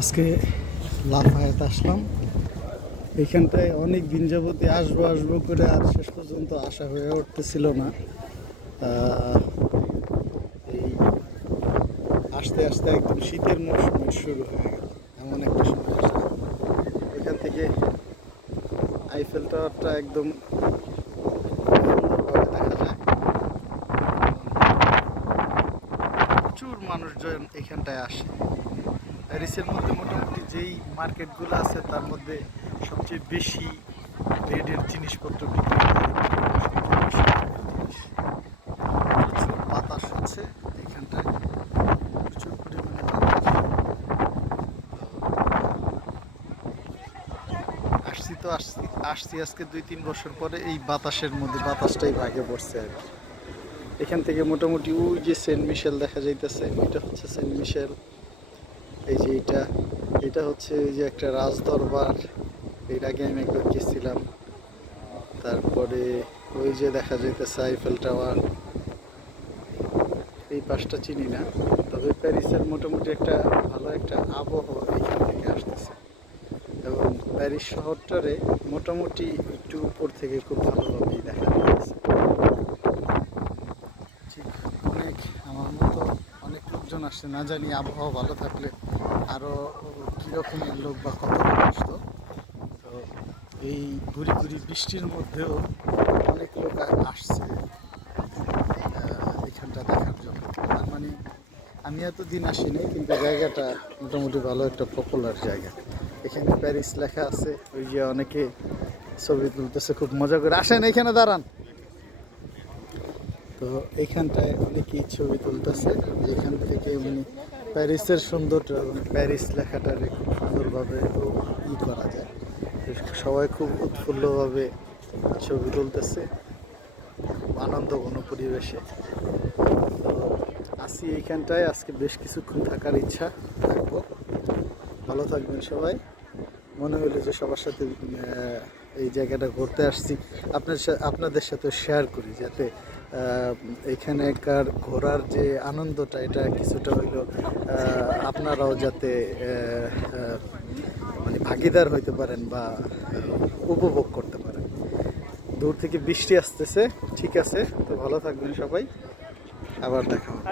আজকে লাফায়াত আসলাম। এখানটায় অনেক দিন যাবতই আসব আসব করে আর শেষ পর্যন্ত আশা হয়ে উঠতেছিল না। এই আস্তে আস্তে একদম শীতের মৌসুম শুরু হয়ে গেল, এমন একটা সময় আসলাম। এখান থেকে আইফেল টাওয়ারটা একদম সুন্দরভাবে দেখা যায়। প্রচুর মানুষজন এখানটায় আসে। প্যারিসের মধ্যে মোটামুটি যেই মার্কেটগুলো আছে, তার মধ্যে সবচেয়ে বেশি রেডের জিনিসপত্র বিক্রি বাতাস হচ্ছে আসছি তো, আসছি আসছি আজকে দুই তিন বছর পরে এই বাতাসের মধ্যে, বাতাসটাই ভাগে পড়ছে আর কি। এখান থেকে মোটামুটি ওই যে সেন্ট মিশেল দেখা যাইতেছে, এটা হচ্ছে সেন্ট মিশেল। এই যে এটা এটা হচ্ছে যে একটা রাজদরবার এর আগে আমি একবার গেছিলাম। তারপরে ওই যে দেখা যাইতেছে আইফেল টাওয়ার এই পাশটা চিনি না, তবে প্যারিসের মোটামুটি একটা ভালো একটা আবহাওয়া এখান থেকে আসতেছে। এবং প্যারিস শহরটারে মোটামুটি একটু উপর থেকে খুব ভালোভাবেই দেখা যাচ্ছে ঠিক অনেক আমার মতো অনেক লোকজন আসছে, না জানি আবহাওয়া ভালো থাকলে আরও কীরকমের লোক বা কত আসতো। তো এই ঘুরি ঘুরি বৃষ্টির মধ্যেও অনেক লোক আসছে এখানটা দেখার জন্য। তার মানে আমি এতদিন আসিনি, কিন্তু জায়গাটা মোটামুটি ভালো একটা পপুলার জায়গা। এখানে প্যারিস লেখা আছে, ওই যে অনেকে ছবি তুলতেছে, খুব মজা করে। আসেন এখানে দাঁড়ান। তো এইখানটায় অনেকেই ছবি তুলতেছে। এখান থেকে উনি প্যারিসের সৌন্দর্য এবং প্যারিস লেখাটারে খুব সুন্দরভাবে ই করা যায়। সবাই খুব উৎফুল্লভাবে ছবি তুলতেছে খুব আনন্দঘন পরিবেশে। তো আসি এইখানটায়, আজকে বেশ কিছুক্ষণ থাকার ইচ্ছা থাকব। ভালো থাকবেন সবাই। মনে হলো যে সবার সাথে এই জায়গাটা ঘুরতে আসছি। আপনার আপনাদের সাথে শেয়ার করি যাতে এখানেকার ঘোরার যে আনন্দটা, এটা কিছুটা হইল আপনারাও যাতে মানে ভাগিদার হইতে পারেন বা উপভোগ করতে পারেন। দূর থেকে বৃষ্টি আসতেছে, ঠিক আছে, তো ভালো থাকবেন সবাই। আবার দেখা হবে।